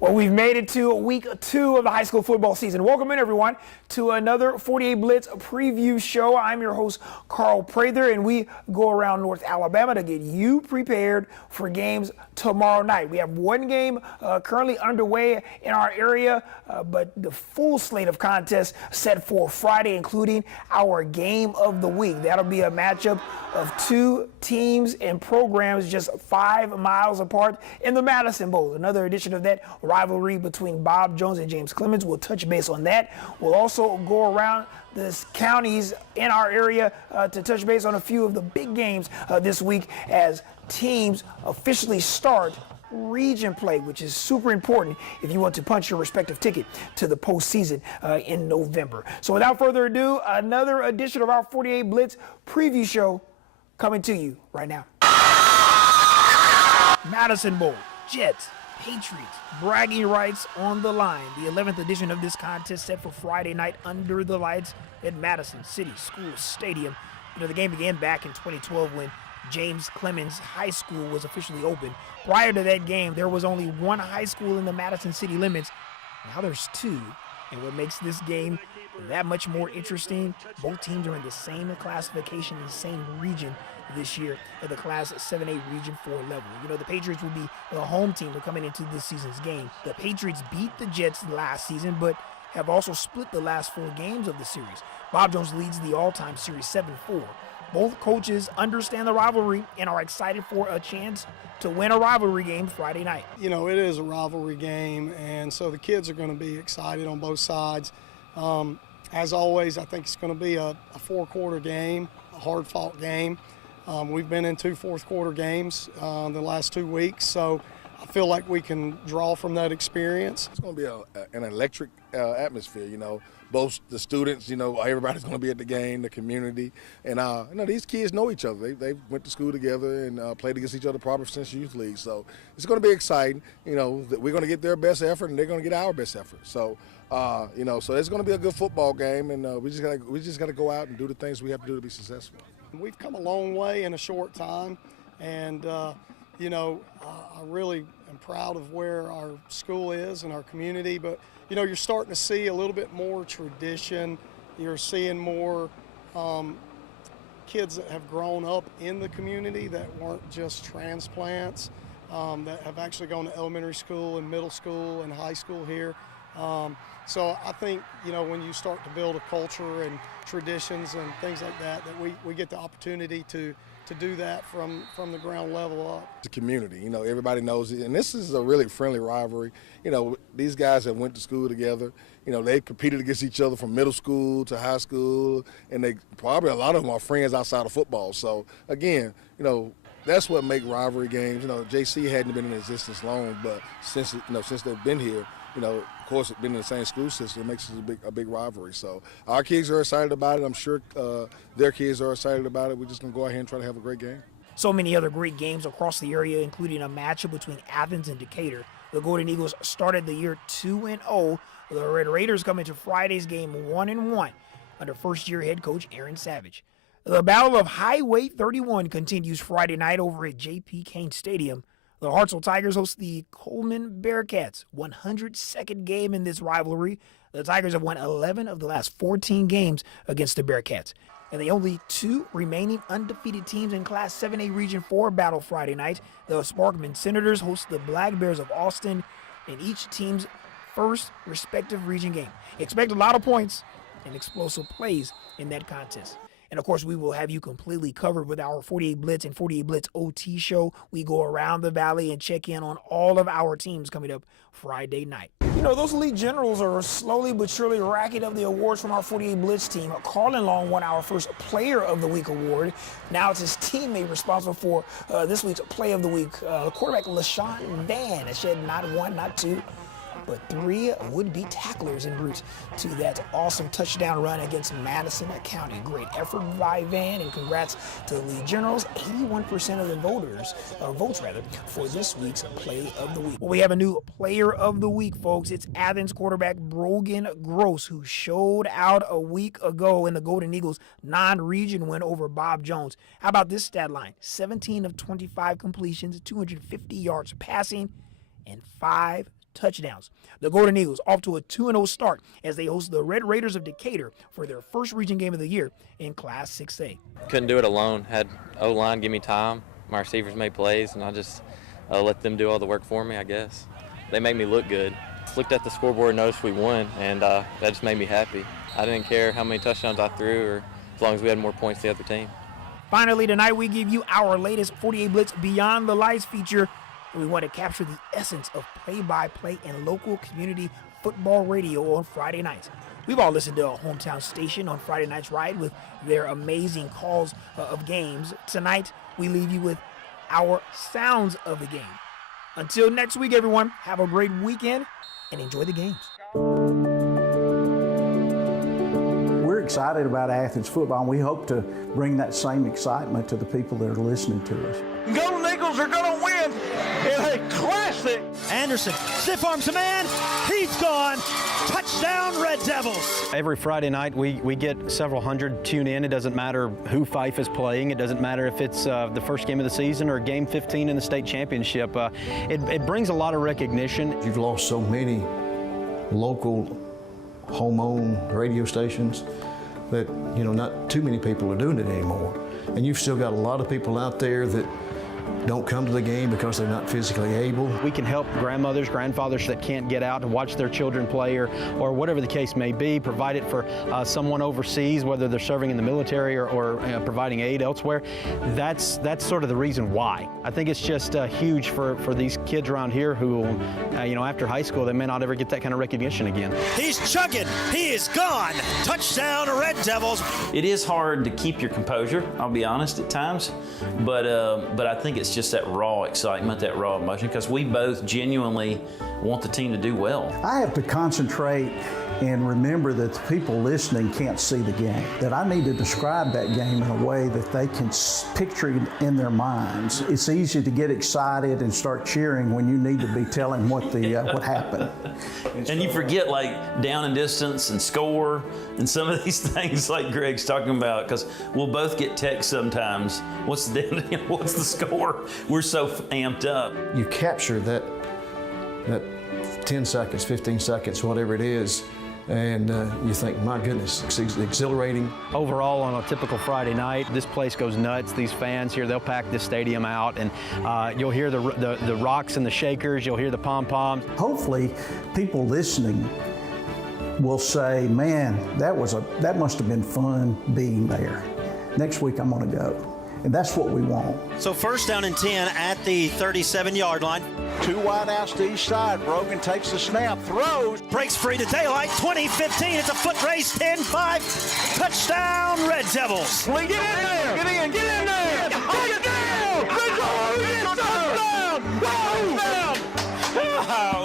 Well, we've made it to week 2 of the high school football season. Welcome in, everyone, to another 48 Blitz Preview Show. I'm your host, Carl Prather, and we go around North Alabama to get you prepared for games tomorrow night. We have one game currently underway in our area, but the full slate of contests set for Friday, including our game of the week. That'll be a matchup of two teams and programs just 5 miles apart in the Madison Bowl. Another edition of that rivalry between Bob Jones and James Clemens. We'll touch base on that. We'll also go around the counties in our area to touch base on a few of the big games this week as teams officially start region play, which is super important if you want to punch your respective ticket to the postseason in November. So without further ado, another edition of our 48 Blitz Preview Show coming to you right now. Madison Bowl, Jets, Patriots, bragging rights on the line. The 11th edition of this contest set for Friday night under the lights at Madison City School Stadium. You know, the game began back in 2012 when James Clemens High School was officially opened. Prior to that game, there was only one high school in the Madison city limits. Now there's two. And what makes this game that much more interesting, both teams are in the same classification, the same region this year at the Class 7A Region 4 level. You know, the Patriots will be the home team coming into this season's game. The Patriots beat the Jets last season, but have also split the last 4 games of the series. Bob Jones leads the all-time series 7-4. Both coaches understand the rivalry and are excited for a chance to win a rivalry game Friday night. You know, it is a rivalry game, and so the kids are going to be excited on both sides. As always, I think it's going to be a 4-quarter game, a hard-fought game. We've been in 2 fourth-quarter games the last 2 weeks, so I feel like we can draw from that experience. It's going to be an electric atmosphere, you know. Both the students, you know, everybody's going to be at the game, the community. And, you know, these kids know each other. They went to school together and played against each other probably since youth league. So it's going to be exciting. You know, we're going to get their best effort and they're going to get our best effort. So, you know, so it's going to be a good football game. And we just got to go out and do the things we have to do to be successful. We've come a long way in a short time. And, you know, I really am proud of where our school is and our community. But, you know, you're starting to see a little bit more tradition. You're seeing more kids that have grown up in the community that weren't just transplants, that have actually gone to elementary school and middle school and high school here. So I think, you know, when you start to build a culture and traditions and things like that, that we get the opportunity to do that from the ground level up. The community, you know, everybody knows it. And this is a really friendly rivalry. You know, these guys have went to school together. You know, they competed against each other from middle school to high school. And they probably, a lot of them are friends outside of football. So, again, you know, that's what makes rivalry games. You know, JC hadn't been in existence long, but since they've been here, you know, of course, been in the same school system, it makes it a big rivalry. So our kids are excited about it. I'm sure their kids are excited about it. We're just going to go ahead and try to have a great game. So many other great games across the area, including a matchup between Athens and Decatur. The Golden Eagles started the year 2-0. The Red Raiders come into Friday's game 1-1 under first-year head coach Aaron Savage. The Battle of Highway 31 continues Friday night over at J.P. Kane Stadium. The Hartselle Tigers host the Coleman Bearcats, 102nd game in this rivalry. The Tigers have won 11 of the last 14 games against the Bearcats. And the only 2 remaining undefeated teams in Class 7A Region 4 battle Friday night. The Sparkman Senators host the Black Bears of Austin in each team's first respective region game. Expect a lot of points and explosive plays in that contest. And, of course, we will have you completely covered with our 48 Blitz and 48 Blitz OT show. We go around the valley and check in on all of our teams coming up Friday night. You know, those elite generals are slowly but surely racking up the awards from our 48 Blitz team. Carlin Long won our first Player of the Week award. Now it's his teammate responsible for this week's Play of the Week. Quarterback LaShawn Van has shed not 1, not 2, but 3 would-be tacklers en route to that awesome touchdown run against Madison County. Great effort by Van, and congrats to the League Generals. 81% of the votes for this week's Play of the Week. Well, we have a new Player of the Week, folks. It's Athens quarterback Brogan Gross, who showed out a week ago in the Golden Eagles' non-region win over Bob Jones. How about this stat line? 17 of 25 completions, 250 yards passing, and 5 touchdowns. The Golden Eagles off to a 2-0 start as they host the Red Raiders of Decatur for their first region game of the year in Class 6A. Couldn't do it alone. Had O-line give me time. My receivers made plays, and I just let them do all the work for me, I guess. They made me look good. Looked at the scoreboard, noticed we won, and that just made me happy. I didn't care how many touchdowns I threw, or as long as we had more points than the other team. Finally, tonight we give you our latest 48 Blitz Beyond the Lights feature. We want to capture the essence of play-by-play and local community football radio on Friday nights. We've all listened to a hometown station on Friday Night's Ride with their amazing calls of games. Tonight, we leave you with our sounds of the game. Until next week, everyone, have a great weekend and enjoy the games. We're excited about Athens football, and we hope to bring that same excitement to the people that are listening to us. Golden Eagles are going to win in a classic. Anderson, stiff arms a man. He's gone. Touchdown, Red Devils. Every Friday night, we get several hundred tune in. It doesn't matter who Fife is playing. It doesn't matter if it's the first game of the season or game 15 in the state championship. It brings a lot of recognition. You've lost so many local home-owned radio stations that, you know, not too many people are doing it anymore. And you've still got a lot of people out there that don't come to the game because they're not physically able. We can help grandmothers, grandfathers that can't get out to watch their children play or whatever the case may be, provide it for someone overseas, whether they're serving in the military or providing aid elsewhere. That's sort of the reason why. I think it's just huge for these kids around here who, after high school, they may not ever get that kind of recognition again. He's chugging. He is gone. Touchdown, Red Devils. It is hard to keep your composure, I'll be honest, at times, but I think it's just that raw excitement, that raw emotion, because we both genuinely want the team to do well. I have to concentrate and remember that the people listening can't see the game, that I need to describe that game in a way that they can picture it in their minds. It's easy to get excited and start cheering when you need to be telling what happened. And you forget, like, down and distance and score and some of these things like Greg's talking about, because we'll both get texts sometimes. What's the score? We're so amped up. You capture that 10 seconds, 15 seconds, whatever it is, and you think, my goodness, it's exhilarating. Overall, on a typical Friday night, this place goes nuts. These fans here, they'll pack this stadium out, and you'll hear the rocks and the shakers, you'll hear the pom-poms. Hopefully, people listening will say, man, that must have been fun being there. Next week, I'm going to go. And that's what we want. So first down and 10 at the 37-yard line. Two wide outs to each side. Brogan takes the snap, throws. Breaks free to daylight. 20-15. It's a foot race. 10-5. Touchdown, Red Devils. Get in there. Get in there. Take it down. Touchdown.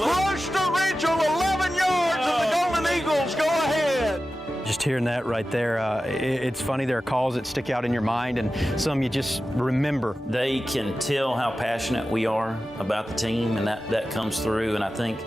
Rush to Rachel, 11 yards, and the Golden Eagles go ahead. Just hearing that right there, it's funny. There are calls that stick out in your mind, and some you just remember. They can tell how passionate we are about the team, and that comes through. And I think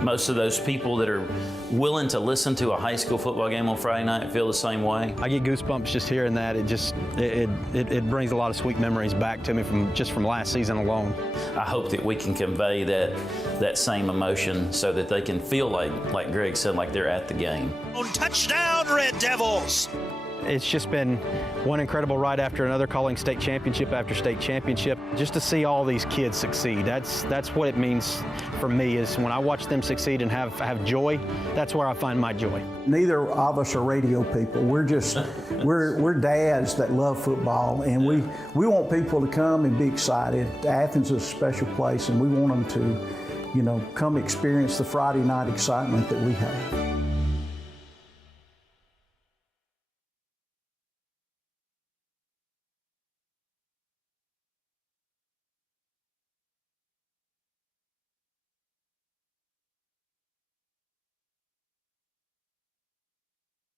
most of those people that are willing to listen to a high school football game on Friday night feel the same way. I get goosebumps just hearing that. It brings a lot of sweet memories back to me from last season alone. I hope that we can convey that same emotion so that they can feel like Greg said, like they're at the game. Touchdown, Red Devils. It's just been one incredible ride after another, calling state championship after state championship. Just to see all these kids succeed, that's what it means for me, is when I watch them succeed and have joy, that's where I find my joy. Neither of us are radio people. We're just, we're dads that love football, and we want people to come and be excited. Athens is a special place, and we want them to, come experience the Friday night excitement that we have.